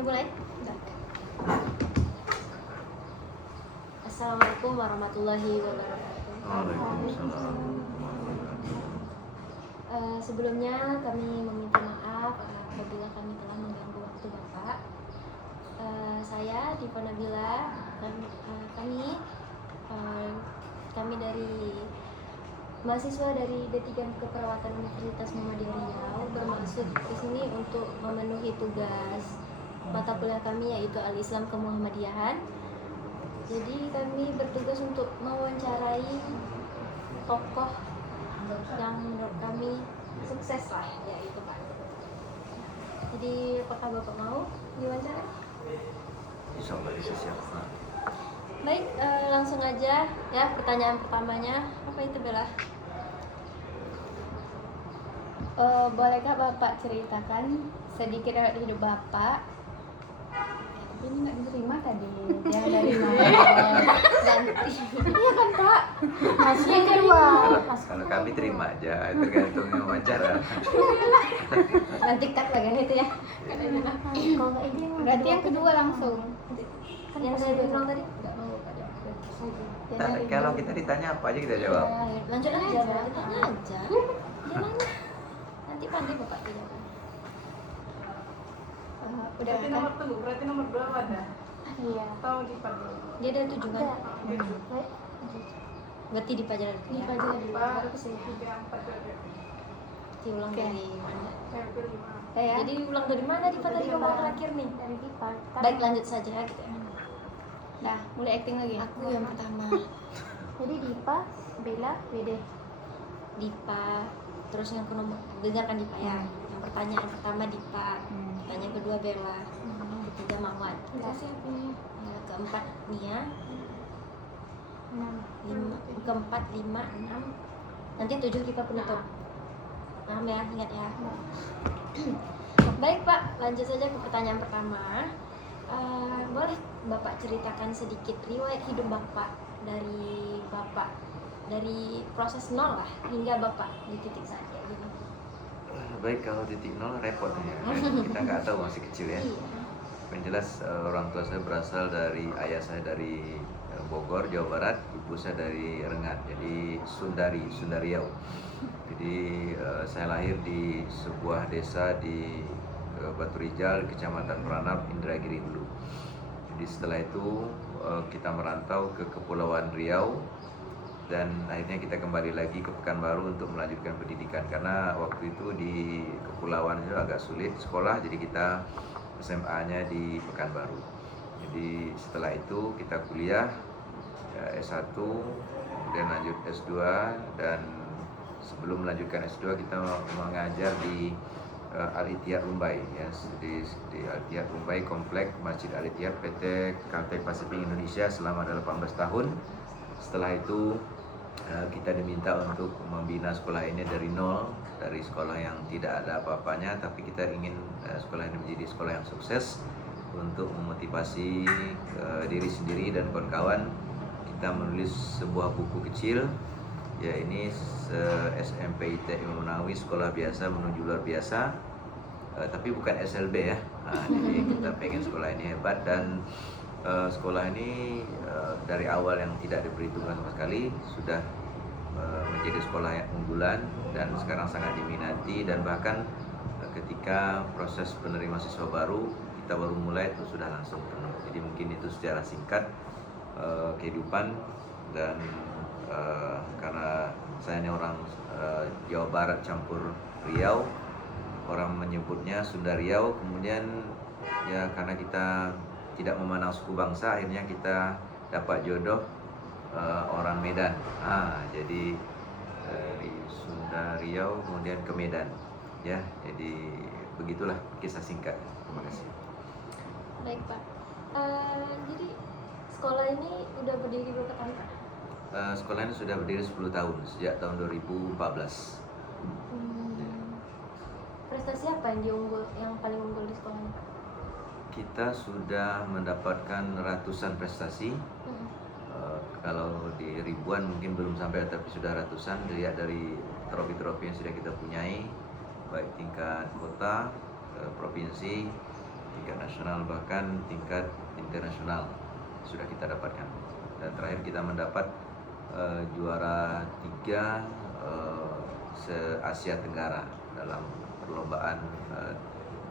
Udah mulai? Udah. Assalamualaikum warahmatullahi wabarakatuh. Waalaikumsalam. Sebelumnya kami meminta maaf apabila kami telah mengganggu waktu Bapak. Saya Diva Nabila dan kami dari mahasiswa dari D3 Keperawatan Universitas Muhammadiyah Riau bermaksud di sini untuk memenuhi tugas mata kuliah kami yaitu Al-Islam Kemuhammadiyahan. Jadi kami bertugas untuk mewawancarai tokoh yang menurut kami sukses lah, yaitu Pak. Jadi apakah Bapak mau diwawancara? Insya Allah bisa siapa. Baik, langsung aja ya pertanyaan pertamanya. Apa itu Bella? Bolehkah Bapak ceritakan sedikit dari hidup Bapak? Ini nggak diterima tadi. Yang dari mana? Ganti. Iya kan Pak? Masih kedua. Kalau kami terima aja, tergantung yang wawancara. Nanti cut lagi itu ya. Kalau nggak ini berarti yang kedua langsung. Yang saya bilang tadi nggak mau ada. Kalau kita ditanya apa aja kita jawab. Lanjut aja, tanya aja. Gimana? Nanti pandai Bapak tidak kan? Udah Berarti kan? nomor tunggu, berarti nomor 2 ada. Iya. Tahu di Padang. Dia ada 7 kan? Ada. Berarti di pelajaran Di ya. pelajaran. Baru kesini 4 Diulang Oke. dari mana? saya kelima. Ya. Jadi ulang dari mana di tadi ngomong terakhir nih? Dari Dipa. Baik, lanjut saja gitu ya. Dah, mulai acting lagi. Aku yang pertama, Jadi Dipa, Bella, Wede. Dipa. Terus yang kedua, dengarkan Dipa ya. Yang pertanyaan pertama Dipa, pertanyaan kedua Bella, ketiga Mawar, keempat Nia, keempat 5, 6, nanti 7 kita penutup. Paham ya, ingat ya. Baik Pak, lanjut saja ke pertanyaan pertama. Boleh Bapak ceritakan sedikit riwayat hidup Bapak dari proses nol lah hingga Bapak di titik saat kayak gini. Baik, kalau titik nol repot ya. Kita nggak tahu, masih kecil ya. Iya. Yang jelas orang tua saya berasal dari, ayah saya dari Bogor, Jawa Barat, ibu saya dari Rengat, jadi Sunda Riau. Jadi saya lahir di sebuah desa di Batu Rijal, Kecamatan Peranap, Indragiri dulu. Jadi setelah itu kita merantau ke Kepulauan Riau dan akhirnya kita kembali lagi ke Pekanbaru untuk melanjutkan pendidikan karena waktu itu di Kepulauan itu agak sulit sekolah, jadi kita SMA-nya di Pekanbaru. Jadi setelah itu kita kuliah S1, kemudian lanjut S2, dan sebelum melanjutkan S2 kita mengajar di Al-Ittihad Rumbai ya, di Al-Ittihad Rumbai, Komplek Masjid Al-Ittihad PT Caltech Pacific Indonesia selama 18 tahun. Setelah itu kita diminta untuk membina sekolah ini dari nol, dari sekolah yang tidak ada apa-apanya, tapi kita ingin sekolah ini menjadi sekolah yang sukses. Untuk memotivasi diri sendiri dan kawan-kawan, kita menulis sebuah buku kecil, ya ini SMPIT Imam Nahrawi, sekolah biasa menuju luar biasa, tapi bukan SLB ya. Jadi kita pengen sekolah ini hebat, dan sekolah ini dari awal yang tidak diperhitungkan sama sekali sudah menjadi sekolah yang unggulan dan sekarang sangat diminati, dan bahkan ketika proses penerima siswa baru kita baru mulai itu sudah langsung penuh. Jadi mungkin itu secara singkat kehidupan, dan karena saya ini orang Jawa Barat campur Riau, orang menyebutnya Sunda Riau. Kemudian ya karena kita tidak memandang suku bangsa, akhirnya kita dapat jodoh orang Medan. Jadi dari Sunda Riau kemudian ke Medan ya. Jadi begitulah kisah singkat. Terima kasih. Baik Pak. Jadi sekolah ini udah berdiri berapa tahun Pak? Sekolah ini sudah berdiri 10 tahun, sejak tahun 2014. Prestasi apa yang paling unggul di sekolah ini Pak? Kita sudah mendapatkan ratusan prestasi. Kalau di ribuan mungkin belum sampai, tapi sudah ratusan. Dilihat dari trofi-trofi yang sudah kita punyai, baik tingkat kota, provinsi, tingkat nasional, bahkan tingkat internasional sudah kita dapatkan. Dan terakhir kita mendapat juara 3 se-Asia Tenggara dalam perlombaan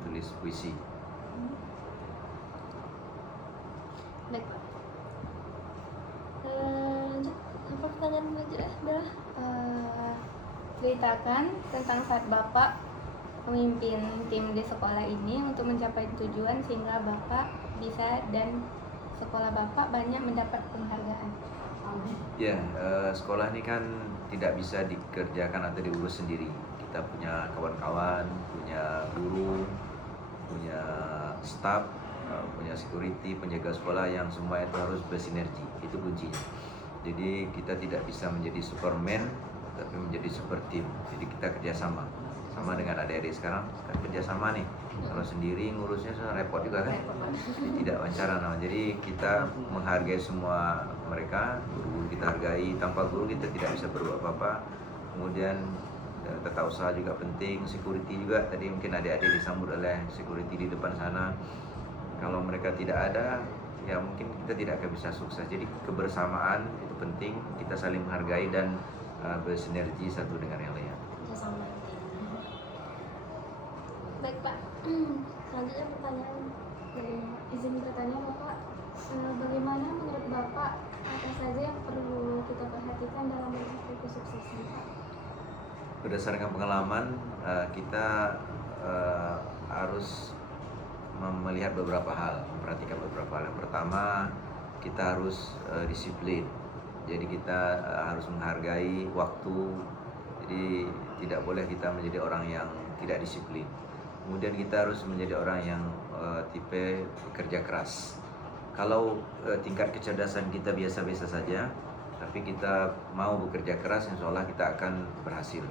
tulis puisi. Baik Pak. Lanjut, apa pertanyaan selanjutnya? Adalah Ceritakan tentang saat Bapak memimpin tim di sekolah ini untuk mencapai tujuan sehingga Bapak bisa dan sekolah Bapak banyak mendapat penghargaan. Ya, sekolah ini kan tidak bisa dikerjakan atau diurus sendiri. Kita punya kawan-kawan, punya guru, punya staf, punya security, penjaga sekolah yang semua itu harus bersinergi. Itu kuncinya. Jadi kita tidak bisa menjadi Superman, tapi menjadi super team. Jadi kita kerjasama. Sama dengan adik-adik sekarang kan kerjasama nih. Kalau sendiri ngurusnya repot juga kan. Tidak wawancara namanya. Jadi kita menghargai semua mereka, guru kita hargai. Tanpa guru kita tidak bisa berbuat apa-apa. Kemudian tata usaha juga penting, security juga. Tadi mungkin adik-adik disambut oleh security di depan sana. Kalau mereka tidak ada, ya mungkin kita tidak akan bisa sukses. Jadi kebersamaan itu penting, kita saling menghargai dan bersinergi satu dengan yang lain. kerjasama itu. Baik Pak. Selanjutnya pertanyaan dari Izin bertanya Bapak, bagaimana menurut Bapak apa saja yang perlu kita perhatikan dalam mencapai kesuksesan Pak? Berdasarkan pengalaman, kita harus melihat beberapa hal, memperhatikan beberapa hal. Yang pertama, kita harus disiplin. Jadi kita harus menghargai waktu. Jadi tidak boleh kita menjadi orang yang tidak disiplin. Kemudian kita harus menjadi orang yang tipe pekerja keras. Kalau tingkat kecerdasan kita biasa-biasa saja, tapi kita mau bekerja keras, insya Allah kita akan berhasil.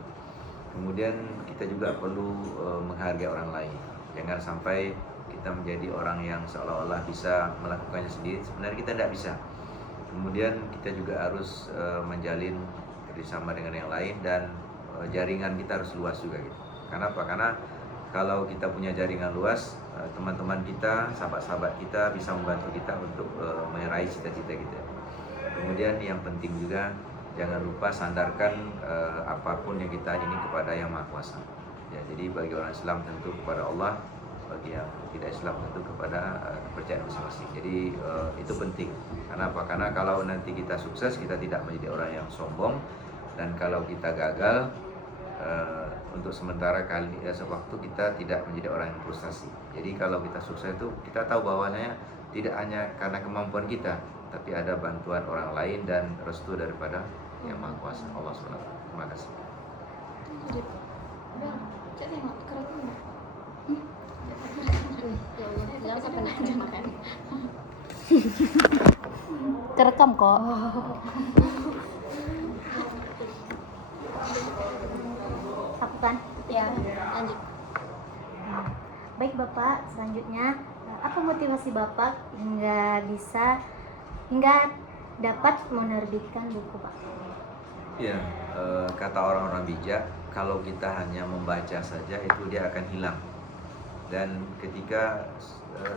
Kemudian kita juga perlu menghargai orang lain. Jangan sampai kita menjadi orang yang seolah-olah bisa melakukannya sendiri. Sebenarnya kita tidak bisa. Kemudian kita juga harus menjalin kerjasama dengan yang lain, dan jaringan kita harus luas juga gitu. Karena apa? Karena kalau kita punya jaringan luas, teman-teman kita, sahabat-sahabat kita bisa membantu kita untuk meraih cita-cita kita. Kemudian yang penting juga, jangan lupa sandarkan apapun yang kita ini kepada Yang Maha Kuasa. Ya, jadi bagi orang Islam tentu kepada Allah, bagi yang tidak Islam tentu kepada kepercayaan masing-masing. Jadi itu penting. Karena apa? Karena kalau nanti kita sukses, kita tidak menjadi orang yang sombong, dan kalau kita gagal, untuk sementara kali sewaktu kita tidak menjadi orang yang frustasi. Jadi kalau kita sukses itu kita tahu bahwanya tidak hanya karena kemampuan kita, tapi ada bantuan orang lain dan restu daripada Yang Maha Kuasa, Allah SWT. Terima kasih. Udah, cek tengok kerekam nggak? ya Allah, jangan sampai nanti makan. Kerekam kok. Aku kan? Ya. Lanjut. Baik Bapak, selanjutnya apa motivasi Bapak hingga dapat menerbitkan buku Pak? Ya, kata orang-orang bijak, kalau kita hanya membaca saja itu dia akan hilang. Dan ketika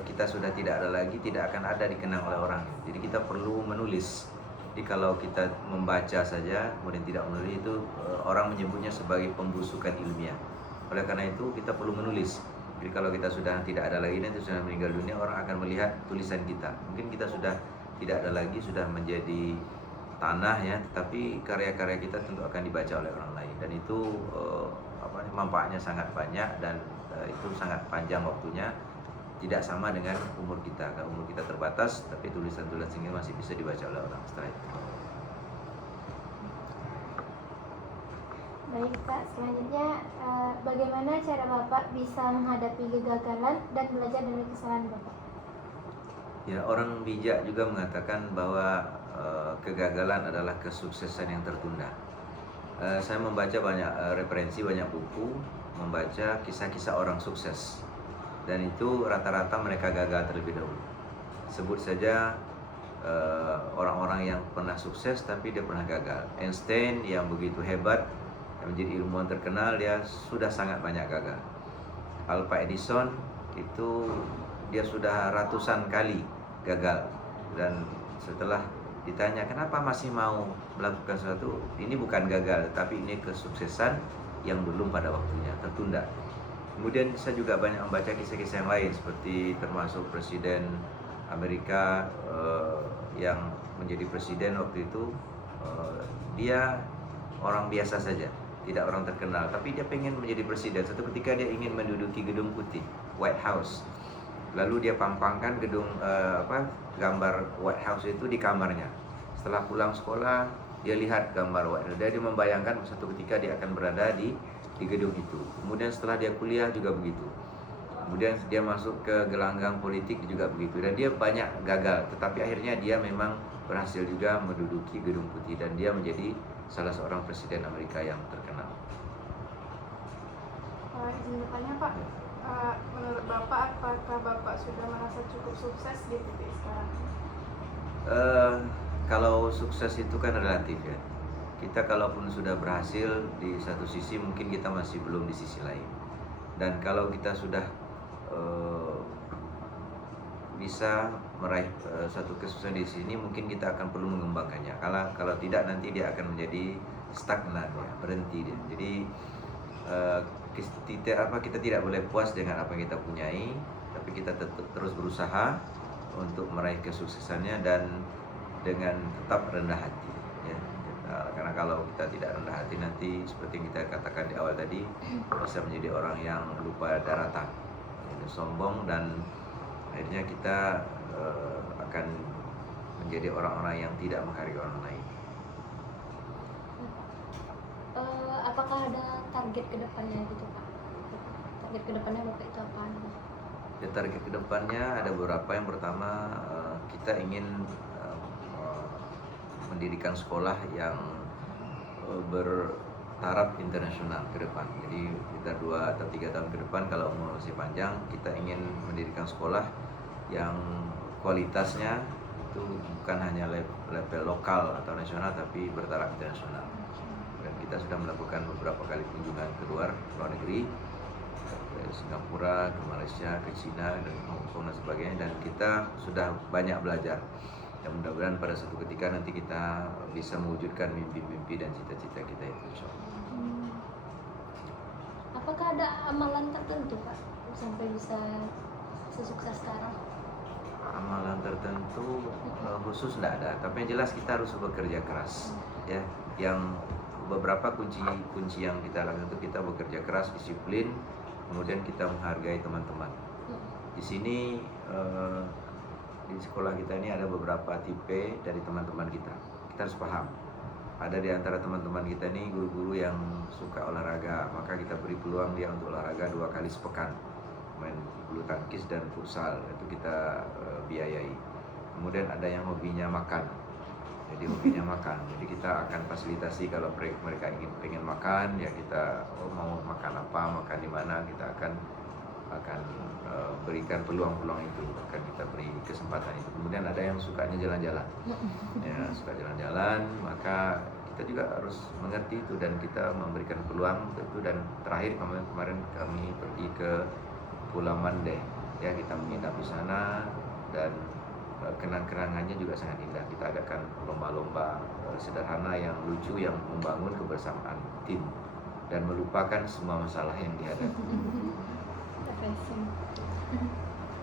kita sudah tidak ada lagi, tidak akan ada dikenang oleh orang. Jadi kita perlu menulis. Jadi kalau kita membaca saja kemudian tidak menulis, itu orang menyebutnya sebagai pembusukan ilmiah. Oleh karena itu kita perlu menulis. Jadi kalau kita sudah tidak ada lagi, nanti sudah meninggal dunia, orang akan melihat tulisan kita. Mungkin kita sudah tidak ada lagi, sudah menjadi tanah ya, tapi karya-karya kita tentu akan dibaca oleh orang lain, dan itu manfaatnya sangat banyak, dan itu sangat panjang waktunya. Tidak sama dengan umur kita. Kalau umur kita terbatas, tapi tulisan-tulisan ini masih bisa dibaca oleh orang setelah itu. Baik Pak, selanjutnya bagaimana cara Bapak bisa menghadapi kegagalan dan belajar dari kesalahan Bapak? Ya, orang bijak juga mengatakan bahwa kegagalan adalah kesuksesan yang tertunda. Saya membaca banyak referensi, banyak buku, membaca kisah-kisah orang sukses, dan itu rata-rata mereka gagal terlebih dahulu. Sebut saja orang-orang yang pernah sukses tapi dia pernah gagal. Einstein yang begitu hebat, yang menjadi ilmuwan terkenal, dia sudah sangat banyak gagal. Alva Edison itu dia sudah ratusan kali gagal, dan setelah ditanya kenapa masih mau melakukan sesuatu, ini bukan gagal tapi ini kesuksesan yang belum pada waktunya, tertunda. Kemudian saya juga banyak membaca kisah-kisah yang lain, seperti termasuk Presiden Amerika yang menjadi presiden waktu itu, dia orang biasa saja, tidak orang terkenal, tapi dia pengen menjadi presiden. Suatu ketika dia ingin menduduki gedung putih, White House. Lalu dia pampangkan gambar White House itu di kamarnya. Setelah pulang sekolah, dia lihat gambar White House. Dia membayangkan suatu ketika dia akan berada di gedung itu. Kemudian setelah dia kuliah juga begitu. Kemudian dia masuk ke gelanggang politik juga begitu. Dan dia banyak gagal, tetapi akhirnya dia memang berhasil juga menduduki gedung putih dan dia menjadi salah seorang presiden Amerika yang terkenal. Izin bertanya Pak, menurut Bapak apakah Bapak sudah merasa cukup sukses di titik sekarang? Kalau sukses itu kan relatif ya. Kita kalaupun sudah berhasil di satu sisi, mungkin kita masih belum di sisi lain. Dan kalau kita sudah bisa meraih satu kesuksesan di sini, mungkin kita akan perlu mengembangkannya. Kalau tidak, nanti dia akan menjadi stagnan ya, berhenti dia. Jadi kita tidak boleh puas dengan apa yang kita punyai, tapi kita terus berusaha untuk meraih kesuksesannya dan dengan tetap rendah hati ya. Karena kalau kita tidak rendah hati, nanti seperti yang kita katakan di awal tadi, bisa menjadi orang yang lupa daratan, sombong, dan akhirnya kita akan menjadi orang-orang yang tidak menghargai orang lain. Apakah ada target kedepannya gitu Pak? Target kedepannya Bapak itu apa? Ya, target kedepannya ada beberapa. Yang pertama, kita ingin mendirikan sekolah yang bertaraf internasional ke depan. Jadi kita 2 atau 3 tahun ke depan, kalau umur masih panjang, kita ingin mendirikan sekolah yang kualitasnya itu bukan hanya level lokal atau nasional, tapi bertaraf internasional. Dan kita sudah melakukan beberapa kali kunjungan ke luar negeri, ke Singapura, ke Malaysia, ke China, dan Hong Kong dan sebagainya, dan kita sudah banyak belajar. Dan mudah-mudahan pada suatu ketika nanti kita bisa mewujudkan mimpi-mimpi dan cita-cita kita itu, insyaallah. Apakah ada amalan tertentu Pak sampai bisa sesukses sekarang? Amalan tertentu khusus tidak ada, tapi yang jelas kita harus bekerja keras ya. Yang beberapa kunci yang kita lakukan itu kita bekerja keras, disiplin, kemudian kita menghargai teman-teman. Di sini di sekolah kita ini ada beberapa tipe dari teman-teman kita. Kita harus paham. Ada di antara teman-teman kita ini guru-guru yang suka olahraga, maka kita beri peluang dia untuk olahraga 2 kali sepekan, main bulu tangkis dan futsal, itu kita biayai. Kemudian ada yang hobinya makan, jadi hobinya makan, jadi kita akan fasilitasi kalau mereka pengen makan, ya kita mau makan apa, makan di mana, kita akan berikan peluang-peluang itu, akan kita beri kesempatan itu. Kemudian ada yang sukanya jalan-jalan, ya suka jalan-jalan, maka kita juga harus mengerti itu dan kita memberikan peluang itu. Dan terakhir kemarin kami pergi ke Pulau Mandeh, ya kita menginap di sana dan kenang-kenangannya juga sangat indah. Kita adakan lomba-lomba sederhana yang lucu yang membangun kebersamaan tim dan melupakan semua masalah yang dihadapi.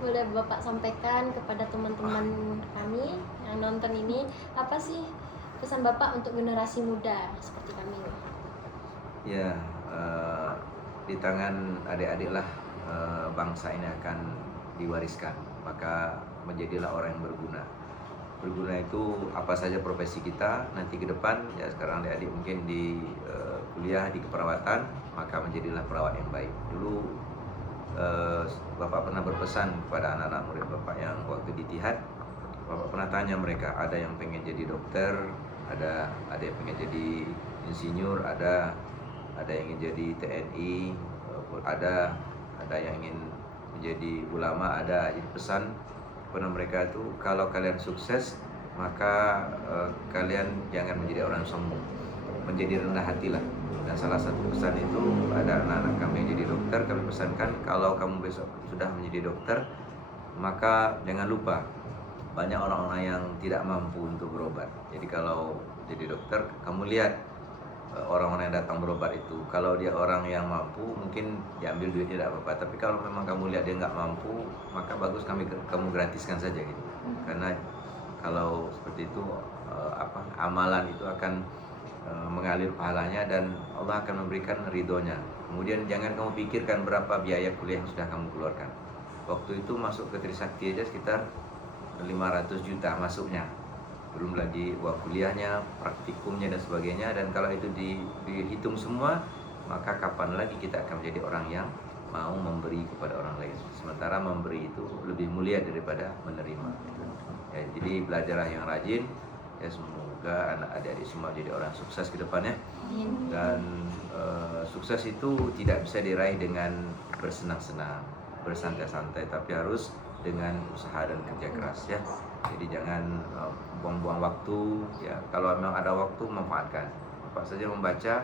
Boleh Bapak sampaikan kepada teman-teman kami yang nonton ini, apa sih pesan Bapak untuk generasi muda seperti kami? Ya, di tangan adik-adiklah bangsa ini akan diwariskan, maka menjadilah orang yang berguna. Berguna itu apa saja profesi kita nanti ke depan, ya sekarang adik-adik mungkin di kuliah di keperawatan, maka menjadilah perawat yang baik. Dulu Bapak pernah berpesan kepada anak-anak murid Bapak yang waktu di Tihad, Bapak pernah tanya mereka, ada yang pengen jadi dokter, ada yang pengen jadi insinyur, ada yang ingin jadi TNI, ada yang ingin menjadi ulama, ada. Jadi pesan kepada mereka itu, kalau kalian sukses, maka kalian jangan menjadi orang sombong, menjadi rendah hatilah. Dan salah satu pesan itu, ada anak-anak kami yang jadi dokter, kami pesankan, kalau kamu besok sudah menjadi dokter, maka jangan lupa banyak orang-orang yang tidak mampu untuk berobat. Jadi kalau jadi dokter, kamu lihat orang-orang yang datang berobat itu, kalau dia orang yang mampu, mungkin diambil duitnya tidak apa-apa. Tapi kalau memang kamu lihat dia nggak mampu, maka bagus kamu gratiskan saja gitu. Karena kalau seperti itu amalan itu akan mengalir pahalanya dan Allah akan memberikan ridhonya. Kemudian jangan kamu pikirkan berapa biaya kuliah yang sudah kamu keluarkan. Waktu itu masuk ke Trisakti aja sekitar 500 juta masuknya, belum lagi uang kuliahnya, praktikumnya dan sebagainya. Dan kalau itu dihitung semua, maka kapan lagi kita akan menjadi orang yang mau memberi kepada orang lain. Sementara memberi itu lebih mulia daripada menerima. Ya, jadi belajarlah yang rajin. Ya, semoga anak-adik semua jadi orang sukses ke depannya. Dan sukses itu tidak bisa diraih dengan bersenang-senang, bersantai-santai, tapi harus dengan usaha dan kerja keras ya. Jadi jangan buang-buang waktu ya. Kalau memang ada waktu, manfaatkan. Bapak saja membaca.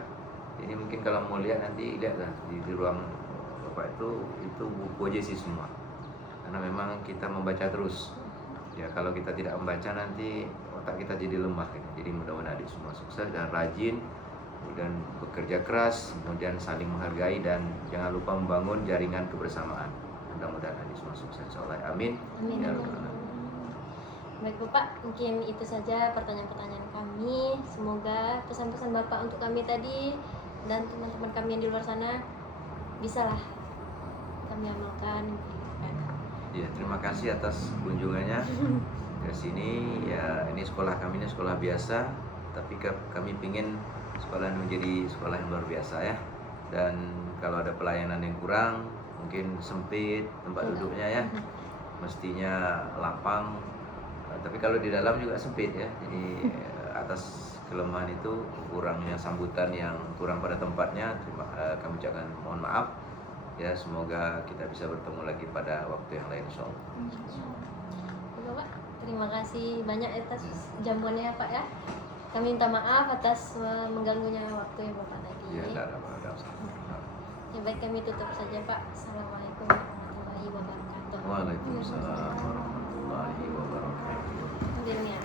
Ini mungkin kalau mau lihat nanti lihatlah di ruang Bapak itu buku aja sih semua. Karena memang kita membaca terus. Ya kalau kita tidak membaca nanti otak kita jadi lemah gitu. Jadi mudah-mudahan adik semua sukses dan rajin, kemudian bekerja keras, kemudian saling menghargai dan jangan lupa membangun jaringan kebersamaan. Mudah-mudahan adik semua sukses insyaallah. Amin. Amin. Ya Rabbal Alamin. Baik Bapak, mungkin itu saja pertanyaan-pertanyaan kami. Semoga pesan-pesan Bapak untuk kami tadi dan teman-teman kami yang di luar sana bisalah kami amalkan. Ya, terima kasih atas kunjungannya ke sini. Ya, ini sekolah kami ini sekolah biasa, tapi kami ingin sekolah ini menjadi sekolah yang luar biasa ya. Dan kalau ada pelayanan yang kurang, mungkin sempit tempat duduknya ya, mestinya lapang. Tapi kalau di dalam juga sempit ya. Jadi atas kelemahan itu, kurangnya sambutan yang kurang pada tempatnya, kami ucapkan mohon maaf. Ya, semoga kita bisa bertemu lagi pada waktu yang lain insyaallah. Bapak, terima kasih banyak atas jamuannya Pak ya. Kami minta maaf atas mengganggunya waktu ya Bapak tadi. Ya, tidak ada apa-apa. Ya baik, kami tutup saja Pak. Assalamualaikum warahmatullahi wabarakatuh. Waalaikumsalam warahmatullahi wabarakatuh. Mungkin ya.